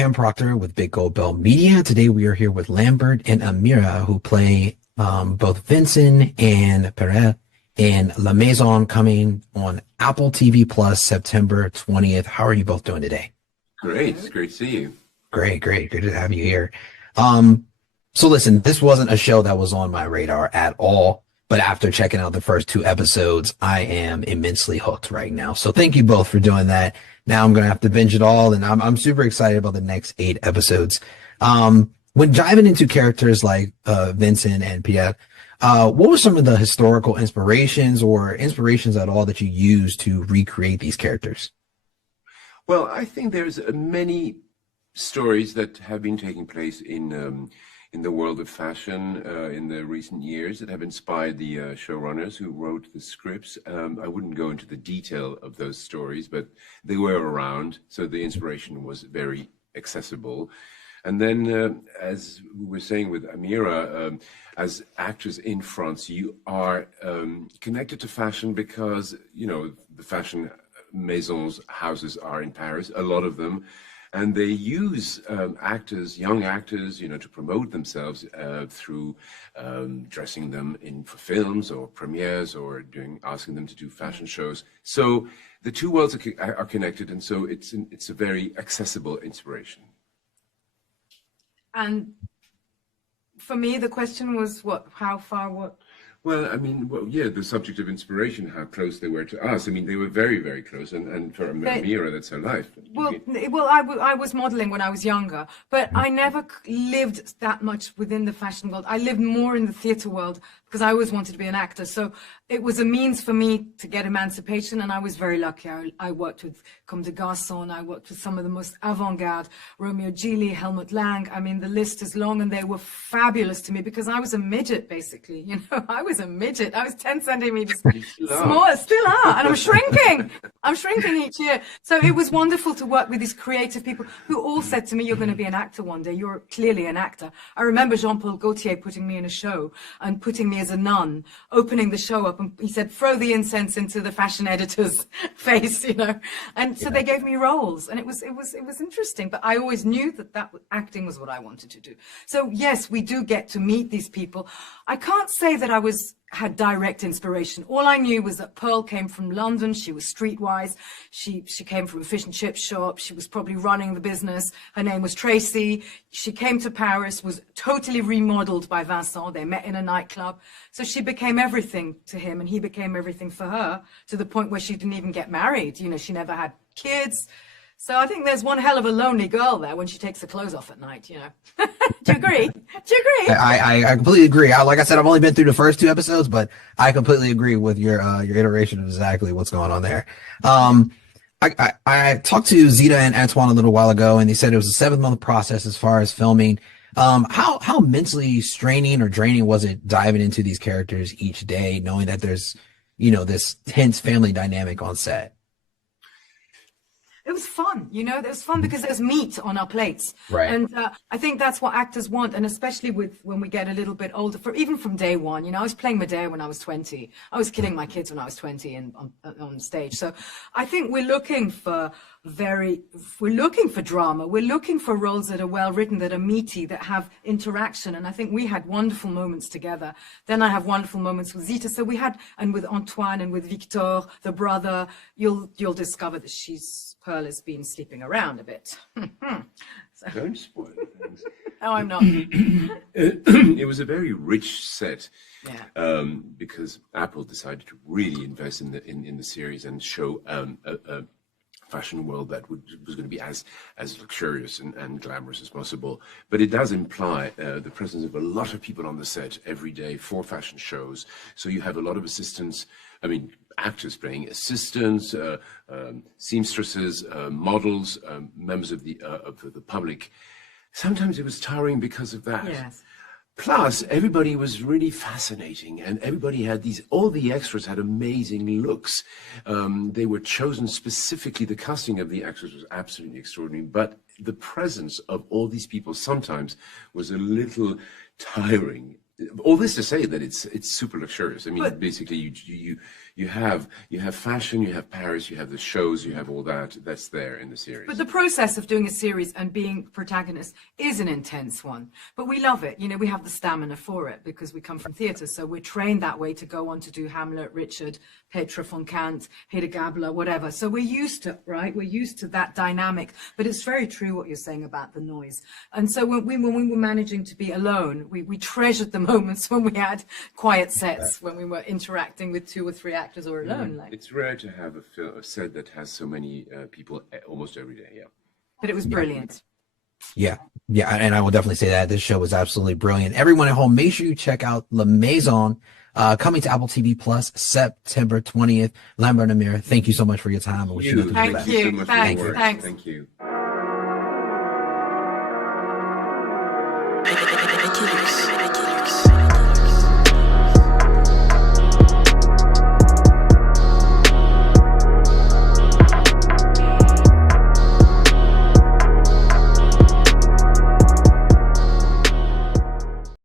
Cam Proctor with Big Gold Bell Media. Today we are here with Lambert and Amira, who play both Vincent and Perle in La Maison, coming on Apple TV Plus September 20th. How are you both doing today? Great. It's great to see you. Great. Good to have you here. So listen, this wasn't a show that was on my radar at all, but after checking out the first 2 episodes, I am immensely hooked right now. So thank you both for doing that. Now I'm going to have to binge it all, and I'm super excited about the next 8 episodes. When diving into characters like Vincent and Pierre, what were some of the historical inspirations or inspirations at all that you used to recreate these characters? Well, I think there's many stories that have been taking place in the world of fashion in the recent years that have inspired the showrunners who wrote the scripts. I wouldn't go into the detail of those stories, but they were around, so the inspiration was very accessible. And then, as we were saying with Amira, as actors in France, you are connected to fashion because, you know, the fashion maisons, houses are in Paris, a lot of them. And they use actors, young actors, you know, to promote themselves through dressing them for films or premieres or asking them to do fashion shows. So the two worlds are connected, and so it's a very accessible inspiration. And for me, the question was how far, what? Well, I mean, yeah, the subject of inspiration, how close they were to us. I mean, they were very, very close, and for Amira, that's her life. Well, I was modeling when I was younger, but I never lived that much within the fashion world. I lived more in the theatre world because I always wanted to be an actor. So it was a means for me to get emancipation, and I was very lucky. I worked with Comme des Garçons, I worked with some of the most avant-garde, Romeo Gili, Helmut Lang. I mean, the list is long, and they were fabulous to me because I was a midget, basically. You know, I was a midget. I was 10 centimeters small, still are, and I'm shrinking. I'm shrinking each year. So it was wonderful to work with these creative people who all said to me, "You're going to be an actor one day. You're clearly an actor." I remember Jean-Paul Gaultier putting me in a show and putting me as a nun, opening the show up, and he said, "Throw the incense into the fashion editor's face," you know. And so they gave me roles, and it was interesting. But I always knew that acting was what I wanted to do. So yes, we do get to meet these people. I can't say that I had direct inspiration. All I knew was that Pearl came from London. She was streetwise. She came from a fish and chip shop. She was probably running the business. Her name was Tracy. She came to Paris, was totally remodeled by Vincent. They met in a nightclub. So she became everything to him, and he became everything for her, to the point where she didn't even get married. You know, she never had kids. So I think there's one hell of a lonely girl there when she takes her clothes off at night, you know. Do you agree? Do you agree? I completely agree. Like I said, I've only been through the first 2 episodes, but I completely agree with your iteration of exactly what's going on there. I talked to Zita and Antoine a little while ago, and they said it was a 7-month process as far as filming. How mentally straining or draining was it diving into these characters each day, knowing that there's, you know, this tense family dynamic on set? It was fun, you know, it was fun because there's meat on our plates. Right. And I think that's what actors want. And especially when we get a little bit older, even from day one, you know, I was playing Medea when I was 20. I was killing my kids when I was 20 and on stage. So I think we're looking for drama. We're looking for roles that are well written, that are meaty, that have interaction. And I think we had wonderful moments together. Then I have wonderful moments with Zita. So we had, and with Antoine and with Victor, the brother, you'll discover that Pearl has been sleeping around a bit. So. Don't spoil things. Oh, I'm not. It was a very rich set, yeah. Because Apple decided to really invest in the series and show a fashion world that was going to be as luxurious and glamorous as possible. But it does imply the presence of a lot of people on the set every day for fashion shows. So you have a lot of assistants. I mean, actors playing assistants, seamstresses, models, members of the public. Sometimes it was tiring because of that. Yes. Plus, everybody was really fascinating, and everybody had all the extras had amazing looks. They were chosen specifically, the casting of the extras was absolutely extraordinary, but the presence of all these people sometimes was a little tiring. all this to say that it's super luxurious. I mean, But- basically, you have fashion, you have Paris, you have the shows, you have all that's there in the series. But the process of doing a series and being protagonist is an intense one. But we love it. You know, we have the stamina for it because we come from theatre. So we're trained that way to go on to do Hamlet, Richard, Petra von Kant, Hedda Gabler, whatever. So we're used to, right? We're used to that dynamic. But it's very true what you're saying about the noise. And so when we were managing to be alone, we treasured the moments when we had quiet sets, when we were interacting with 2 or 3 actors or alone. Like. It's rare to have a set that has so many people almost every day. Yeah. But it was brilliant. Yeah. Yeah. And I will definitely say that this show was absolutely brilliant. Everyone at home, make sure you check out La Maison, coming to Apple TV Plus September 20th. Lambert and Amira, thank you so much for your time. I wish you nothing but the Thank best. you. So much for Thanks. your work. Thanks. Thank you.